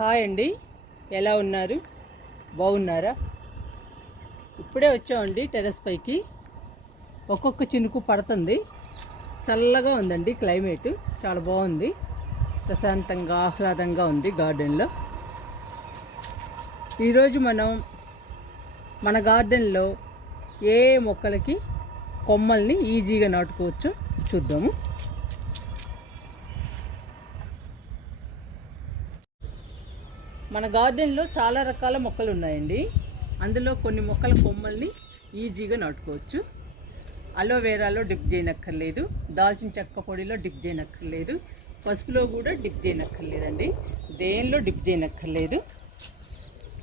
Hi అండి, ఎలా ఉన్నారు? బాగున్నారా? ఇప్పుడే వచ్చామండి టెర్రస్ పైకి. ఒక్కొక్క చినుకు పడుతుంది. చల్లగా ఉందండి క్లైమేట్, చాలా బాగుంది. ప్రశాంతంగా ఆహ్లాదంగా ఉంది గార్డెన్లో. ఈరోజు మనం మన గార్డెన్లో ఏ మొక్కలకి కొమ్మల్ని ఈజీగా నాటుకోవచ్చో చూద్దాము. మన గార్డెన్లో చాలా రకాల మొక్కలు ఉన్నాయండి. అందులో కొన్ని మొక్కల కొమ్మల్ని ఈజీగా నాటుకోవచ్చు. అలోవేరాలో డిప్ చేయనక్కర్లేదు, దాల్చిన చెక్క పొడిలో డిప్ చేయనక్కర్లేదు, పసుపులో కూడా డిప్ చేయనక్కర్లేదండి. దేనిలో డిప్ చేయనక్కర్లేదు.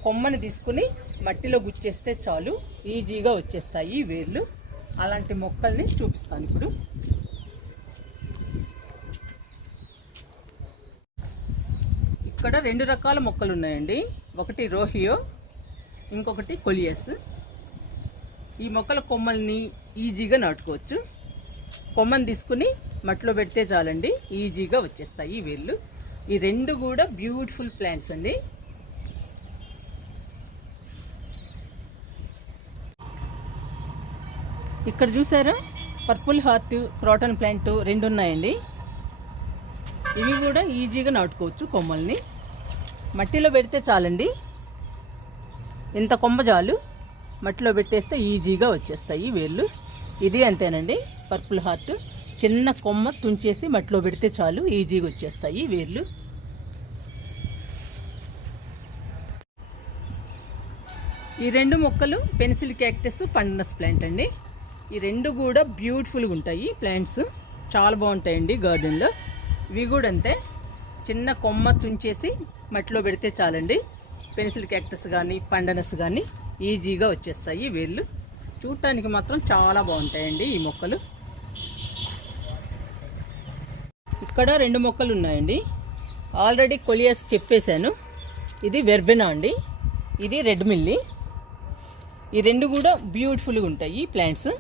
కొమ్మని తీసుకుని మట్టిలో గుచ్చేస్తే చాలు, ఈజీగా వచ్చేస్తాయి వేర్లు. అలాంటి మొక్కల్ని చూపిస్తాను ఇప్పుడు. ఇక్కడ రెండు రకాల మొక్కలు ఉన్నాయండి. ఒకటి రోహియో, ఇంకొకటి కొలియస్. ఈ మొక్కల కొమ్మల్ని ఈజీగా నాటుకోవచ్చు. కొమ్మని తీసుకుని మట్టిలో పెడితే చాలండి, ఈజీగా వచ్చేస్తాయి వేర్లు. ఈ రెండు కూడా బ్యూటిఫుల్ ప్లాంట్స్ అండి. ఇక్కడ చూసారా, పర్పుల్ హార్ట్, క్రాటన్ ప్లాంట్ రెండు ఉన్నాయండి. ఇవి కూడా ఈజీగా నాటుకోవచ్చు. కొమ్మల్ని మట్టిలో పెడితే చాలండి, ఇంత కొమ్మ చాలు, మట్టిలో పెట్టేస్తే ఈజీగా వచ్చేస్తాయి వేర్లు. ఇది అంతేనండి, పర్పుల్ హార్ట్. చిన్న కొమ్మ తుంచేసి మట్టిలో పెడితే చాలు, ఈజీగా వచ్చేస్తాయి వేర్లు. ఈ రెండు మొక్కలు పెన్సిల్ క్యాక్టస్, పండనస్ ప్లాంట్ అండి. ఈ రెండు కూడా బ్యూటిఫుల్గా ఉంటాయి ప్లాంట్స్, చాలా బాగుంటాయండి గార్డెన్లో. ఇవి కూడా అంతే, చిన్న కొమ్మ తుంచేసి మట్టిలో పెడితే చాలండి, పెన్సిల్ క్యాక్టస్ కానీ పండనస్ కానీ ఈజీగా వచ్చేస్తాయి వేర్లు. చూడటానికి మాత్రం చాలా బాగుంటాయండి ఈ మొక్కలు. ఇక్కడ రెండు మొక్కలు ఉన్నాయండి. ఆల్రెడీ కొలియస్ చెప్పేశాను. ఇది వెర్బెనా అండి, ఇది రెడ్ మిల్లీ. ఈ రెండు కూడా బ్యూటిఫుల్గా ఉంటాయి ప్లాంట్స్.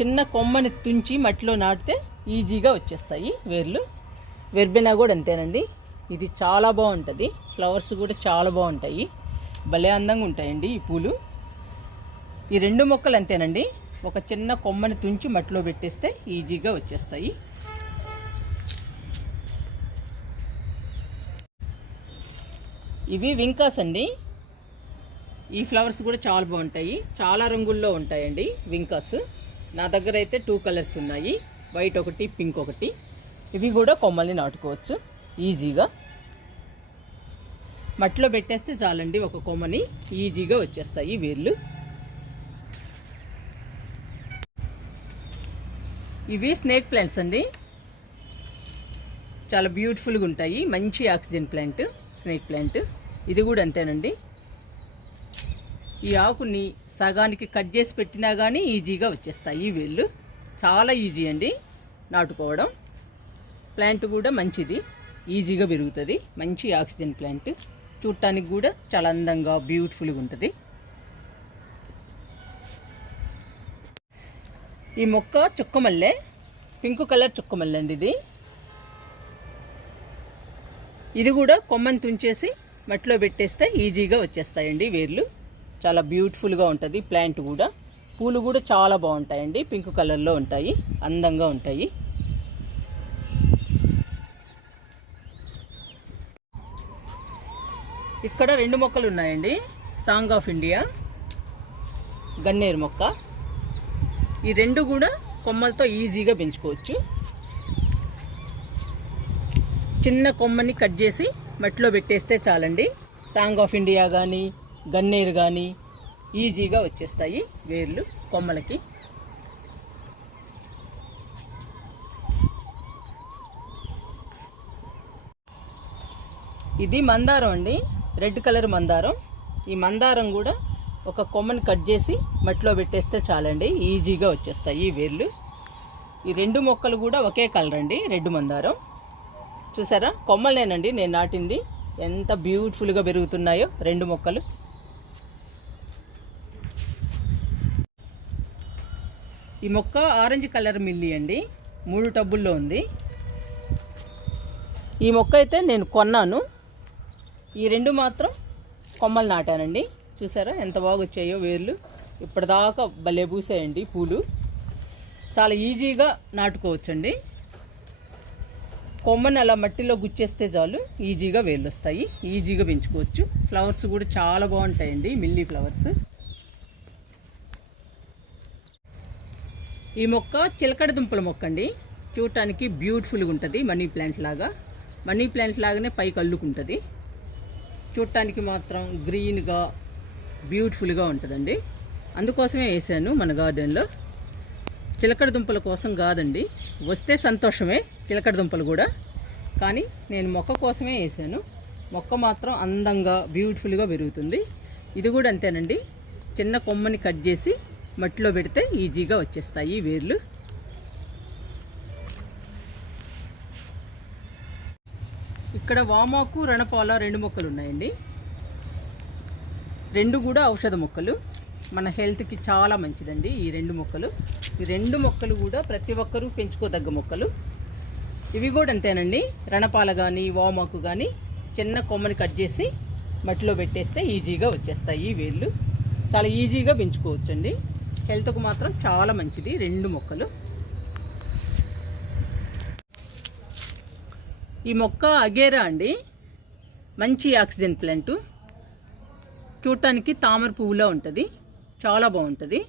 చిన్న కొమ్మని తుంచి మట్టిలో నాటితే ఈజీగా వచ్చేస్తాయి వేర్లు. వెర్బెనా కూడా అంతేనండి, ఇది చాలా బాగుంటుంది. ఫ్లవర్స్ కూడా చాలా బాగుంటాయి, భలే అందంగా ఉంటాయండి ఈ పూలు. ఈ రెండు మొక్కలు అంతేనండి, ఒక చిన్న కొమ్మని తుంచి మట్టిలో పెట్టేస్తే ఈజీగా వచ్చేస్తాయి. ఇవి వింకాస్ అండి. ఈ ఫ్లవర్స్ కూడా చాలా బాగుంటాయి, చాలా రంగుల్లో ఉంటాయండి వింకాస్. నా దగ్గర అయితే 2 కలర్స్ ఉన్నాయి, వైట్ ఒకటి, పింక్ ఒకటి. ఇవి కూడా కొమ్మల్ని నాటుకోవచ్చు ఈజీగా. మట్టిలో పెట్టేస్తే చాలండి, ఒక కొమ్మని ఈజీగా వచ్చేస్తాయి వేర్లు. ఇవి స్నేక్ ప్లాంట్స్ అండి, చాలా బ్యూటిఫుల్గా ఉంటాయి, మంచి ఆక్సిజన్ ప్లాంట్ స్నేక్ ప్లాంట్. ఇది కూడా అంతేనండి. ఈ ఆకుని సగానికి కట్ చేసి పెట్టినా కానీ ఈజీగా వచ్చేస్తాయి వేర్లు. చాలా ఈజీ అండి నాటుకోవడం. ప్లాంట్ కూడా మంచిది, ఈజీగా పెరుగుతుంది, మంచి ఆక్సిజన్ ప్లాంట్. చూడటానికి కూడా చాలా అందంగా బ్యూటిఫుల్గా ఉంటుంది. ఈ మొక్క చుక్కమల్లె, పింక్ కలర్ చుక్కమల్లె అండి ఇది. ఇది కూడా కొమ్మని తుంచేసి మట్టిలో పెట్టేస్తే ఈజీగా వచ్చేస్తాయండి వేర్లు. చాలా బ్యూటిఫుల్గా ఉంటుంది ప్లాంట్ కూడా. పూలు కూడా చాలా బాగుంటాయండి, పింక్ కలర్లో ఉంటాయి, అందంగా ఉంటాయి. ఇక్కడ రెండు మొక్కలు ఉన్నాయండి. సాంగ్ ఆఫ్ ఇండియా, గన్నేరు మొక్క. ఈ రెండు కూడా కొమ్మలతో ఈజీగా పెంచుకోవచ్చు. చిన్న కొమ్మని కట్ చేసి మట్టిలో పెట్టేస్తే చాలండి, సాంగ్ ఆఫ్ ఇండియా కానీ గన్నేరు కానీ ఈజీగా వచ్చేస్తాయి వేర్లు కొమ్మలకి. ఇది మందారం అండి, రెడ్ కలర్ మందారం. ఈ మందారం కూడా ఒక కొమ్మని కట్ చేసి మట్టిలో పెట్టేస్తే చాలండి, ఈజీగా వచ్చేస్తాయి వేర్లు. ఈ రెండు మొక్కలు కూడా ఒకే కలర్ అండి, రెడ్ మందారం. చూసారా, కొమ్మలేనండి నేను నాటింది, ఎంత బ్యూటిఫుల్గా పెరుగుతున్నాయో రెండు మొక్కలు. ఈ మొక్క ఆరెంజ్ కలర్ మిల్లీ అండి, 3 టబ్బుల్లో ఉంది. ఈ మొక్క అయితే నేను కొన్నాను. ఈ 2 మాత్రం కొమ్మలు నాటానండి. చూసారా ఎంత బాగా వచ్చాయో వేర్లు. ఇప్పటిదాకా భలే పూసాయండి పూలు. చాలా ఈజీగా నాటుకోవచ్చండి. కొమ్మని అలా మట్టిలో గుచ్చేస్తే చాలు ఈజీగా వేర్లు వస్తాయి. ఈజీగా పెంచుకోవచ్చు. ఫ్లవర్స్ కూడా చాలా బాగుంటాయండి, మిల్లీ ఫ్లవర్స్. ఈ మొక్క చిలకడ దుంపల మొక్క అండి. చూడటానికి బ్యూటిఫుల్గా ఉంటుంది. మనీ ప్లాంట్ లాగానే పైకి అల్లుకుంటుంది. చూడటానికి మాత్రం గ్రీన్గా బ్యూటిఫుల్గా ఉంటుందండి. అందుకోసమే వేసాను మన గార్డెన్లో. చిలకడ దుంపల కోసం కాదండి, వస్తే సంతోషమే చిలకడ దుంపలు కూడా, కానీ నేను మొక్క కోసమే వేసాను. మొక్క మాత్రం అందంగా బ్యూటిఫుల్గా పెరుగుతుంది. ఇది కూడా అంతేనండి. చిన్న కొమ్మని కట్ చేసి మట్టిలో పెడితే ఈజీగా వచ్చేస్తాయి వేర్లు. ఇక్కడ వామాకు, రణపాల 2 మొక్కలు ఉన్నాయండి. 2 కూడా ఔషధ మొక్కలు. మన హెల్త్కి చాలా మంచిదండి ఈ 2 మొక్కలు. ఈ 2 మొక్కలు కూడా ప్రతి ఒక్కరూ పెంచుకోదగ్గ మొక్కలు. ఇవి కూడా అంతేనండి. రణపాల కానీ వామాకు కానీ చిన్న కొమ్మని కట్ చేసి మట్టిలో పెట్టేస్తే ఈజీగా వచ్చేస్తాయి వేర్లు. చాలా ఈజీగా పెంచుకోవచ్చండి. హెల్త్కు మాత్రం చాలా మంచిది 2 మొక్కలు. ఈ మొక్క అగేరా అండి. మంచి ఆక్సిజన్ ప్లాంటు. చూడటానికి తామర పువ్వులా ఉంటుంది. చాలా బాగుంటుంది.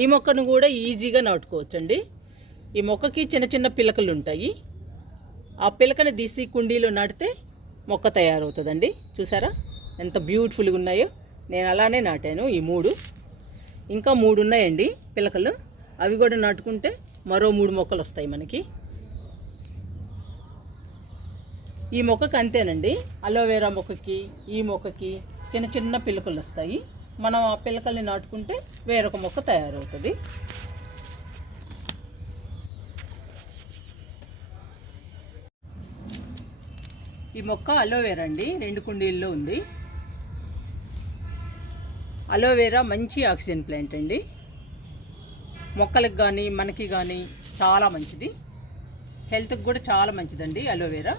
ఈ మొక్కను కూడా ఈజీగా నాటుకోవచ్చండి. ఈ మొక్కకి చిన్న చిన్న పిలకలు ఉంటాయి. ఆ పిలకని తీసి కుండీలో నాటితే మొక్క తయారవుతుందండి. చూసారా ఎంత బ్యూటిఫుల్గా ఉన్నాయో. నేను అలానే నాటాను ఈ 3. ఇంకా 3 ఉన్నాయండి పిలకలు. అవి కూడా నాటుకుంటే మరో 3 మొక్కలు వస్తాయి మనకి. ఈ మొక్కకి అంతేనండి. అలోవెరా మొక్కకి ఈ మొక్కకి చిన్న చిన్న పిలకలు వస్తాయి. మనం ఆ పిలకల్ని నాటుకుంటే వేరొక మొక్క తయారవుతుంది. ఈ మొక్క అలోవెరా అండి. 2 కుండీల్లో ఉంది. అలోవెరా మంచి ఆక్సిజన్ ప్లాంట్ అండి. మొక్కలకు కానీ మనకి కానీ చాలా మంచిది. హెల్త్కి కూడా చాలా మంచిదండి అలోవెరా.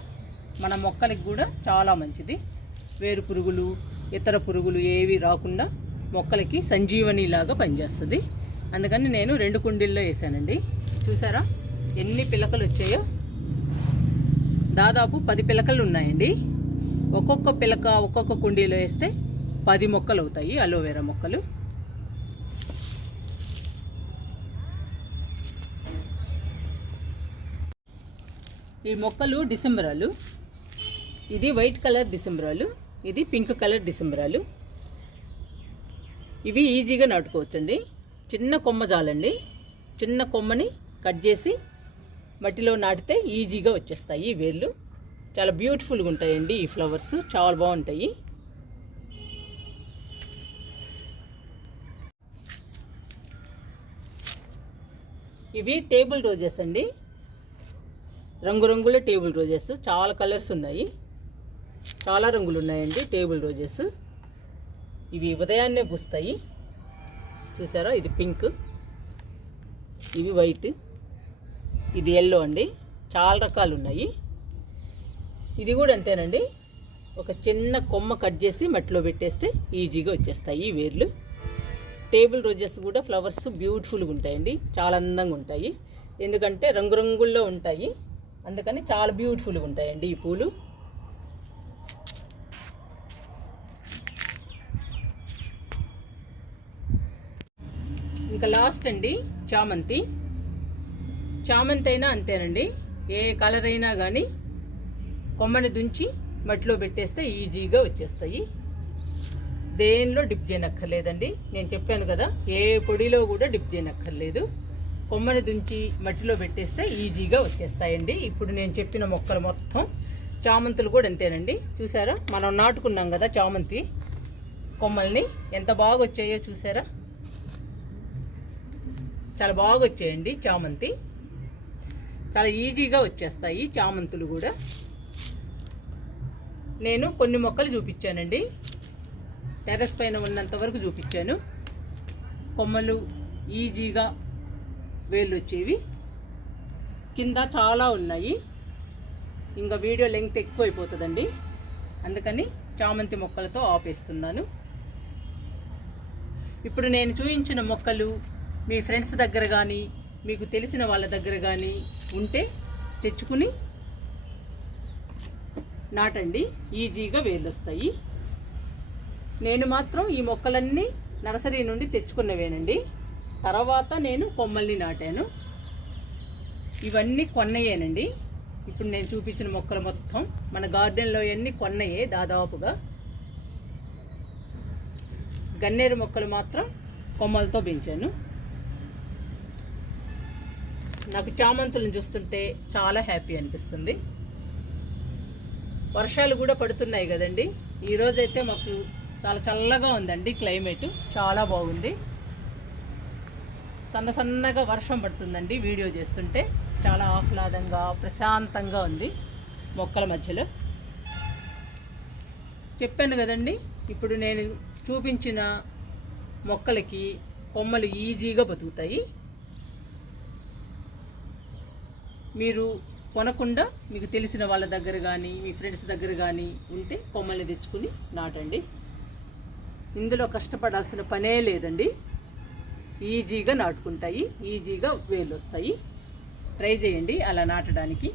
మన మొక్కలకి కూడా చాలా మంచిది. వేరు పురుగులు, ఇతర పురుగులు ఏవి రాకుండా మొక్కలకి సంజీవనిలాగా పనిచేస్తుంది. అందుకని నేను 2 కుండీల్లో వేసానండి. చూసారా ఎన్ని పిలకలు వచ్చాయో. దాదాపు 10 పిలకలు ఉన్నాయండి. ఒక్కొక్క పిలక ఒక్కొక్క కుండీలో వేస్తే 10 మొక్కలు అవుతాయి అలోవెరా మొక్కలు. ఈ మొక్కలు డిసెంబరాలు. ఇది వైట్ కలర్ డిసెంబరాలు, ఇది పింక్ కలర్ డిసెంబరాలు. ఇవి ఈజీగా నాటుకోవచ్చండి. చిన్న కొమ్మ చాలండి. చిన్న కొమ్మని కట్ చేసి మట్టిలో నాటితే ఈజీగా వచ్చేస్తాయి ఈ వేర్లు. చాలా బ్యూటిఫుల్గా ఉంటాయండి ఈ ఫ్లవర్స్. చాలా బాగుంటాయి. ఇవి టేబుల్ రోజెస్ అండి. రంగురంగుల టేబుల్ రోజెస్. చాలా కలర్స్ ఉన్నాయి. చాలా రంగులు ఉన్నాయండి టేబుల్ రోజెస్. ఇవి ఉదయాన్నే పూస్తాయి. చూసారా ఇది పింక్, ఇవి వైట్, ఇది ఎల్లో అండి. చాలా రకాలు ఉన్నాయి. ఇది కూడా అంతేనండి. ఒక చిన్న కొమ్మ కట్ చేసి మట్టిలో పెట్టేస్తే ఈజీగా వచ్చేస్తాయి ఈ వేర్లు. టేబుల్ రోజెస్ కూడా ఫ్లవర్స్ బ్యూటిఫుల్గా ఉంటాయండి. చాలా అందంగా ఉంటాయి. ఎందుకంటే రంగురంగుల్లో ఉంటాయి. అందుకని చాలా బ్యూటిఫుల్గా ఉంటాయండి ఈ పూలు. ఇంకా లాస్ట్ అండి చామంతి. చామంతి అయినా అంతేనండి. ఏ కలర్ అయినా కానీ కొమ్మని దుంచి మట్టిలో పెట్టేస్తే ఈజీగా వచ్చేస్తాయి. దేనిలో డిప్ చేయనక్కర్లేదండి. నేను చెప్పాను కదా, ఏ పొడిలో కూడా డిప్ చేయనక్కర్లేదు. కొమ్మని దుంచి మట్టిలో పెట్టేస్తే ఈజీగా వచ్చేస్తాయండి. ఇప్పుడు నేను చెప్పిన మొక్కలు మొత్తం. చామంతులు కూడా అంతేనండి. చూసారా మనం నాటుకున్నాం కదా చామంతి కొమ్మల్ని, ఎంత బాగా వచ్చాయో చూసారా. చాలా బాగా వచ్చాయండి చామంతి. చాలా ఈజీగా వచ్చేస్తాయి చామంతులు కూడా. నేను కొన్ని మొక్కలు చూపించానండి. టెర్రస్ పైన ఉన్నంత వరకు చూపించాను. కొమ్మలు ఈజీగా వేళ్ళు వచ్చేవి. కింద చాలా ఉన్నాయి. ఇంకా వీడియో లెంగ్త్ ఎక్కువ అయిపోతుందండి, అందుకని చామంతి మొక్కలతో ఆపేస్తున్నాను. ఇప్పుడు నేను చూపించిన మొక్కలు మీ ఫ్రెండ్స్ దగ్గర కానీ మీకు తెలిసిన వాళ్ళ దగ్గర కానీ ఉంటే తెచ్చుకుని నాటండి, ఈజీగా వేర్లు వస్తాయి. నేను మాత్రం ఈ మొక్కలన్నీ నర్సరీ నుండి తెచ్చుకున్నవేనండి. తర్వాత నేను కొమ్మల్ని నాటాను. ఇవన్నీ కొన్నయేనండి. ఇప్పుడు నేను చూపించిన మొక్కలు మొత్తం మన గార్డెన్లో అన్నీ కొన్నయే దాదాపుగా. గన్నేరు మొక్కలు మాత్రం కొమ్మలతో పెంచాను. నాకు చామంతులను చూస్తుంటే చాలా హ్యాపీ అనిపిస్తుంది. వర్షాలు కూడా పడుతున్నాయి కదండి. ఈరోజైతే మాకు చాలా చల్లగా ఉందండి, క్లైమేట్ చాలా బాగుంది. సన్నగా వర్షం పడుతుందండి. వీడియో చేస్తుంటే చాలా ఆహ్లాదంగా ప్రశాంతంగా ఉంది మొక్కల మధ్యలో. చెప్పాను కదండి, ఇప్పుడు నేను చూపించిన మొక్కలకి కొమ్మలు ఈజీగా బతుకుతాయి. మీరు కొనకుండా మీకు తెలిసిన వాళ్ళ దగ్గర కానీ మీ ఫ్రెండ్స్ దగ్గర కానీ ఉంటే కొమ్మల్ని తెచ్చుకుని నాటండి. ఇందులో కష్టపడాల్సిన పనే లేదండి, ఈజీగా నాటుకుంటాయి, ఈజీగా వేర్లు వస్తాయి. ట్రై చేయండి అలా నాటడానికి.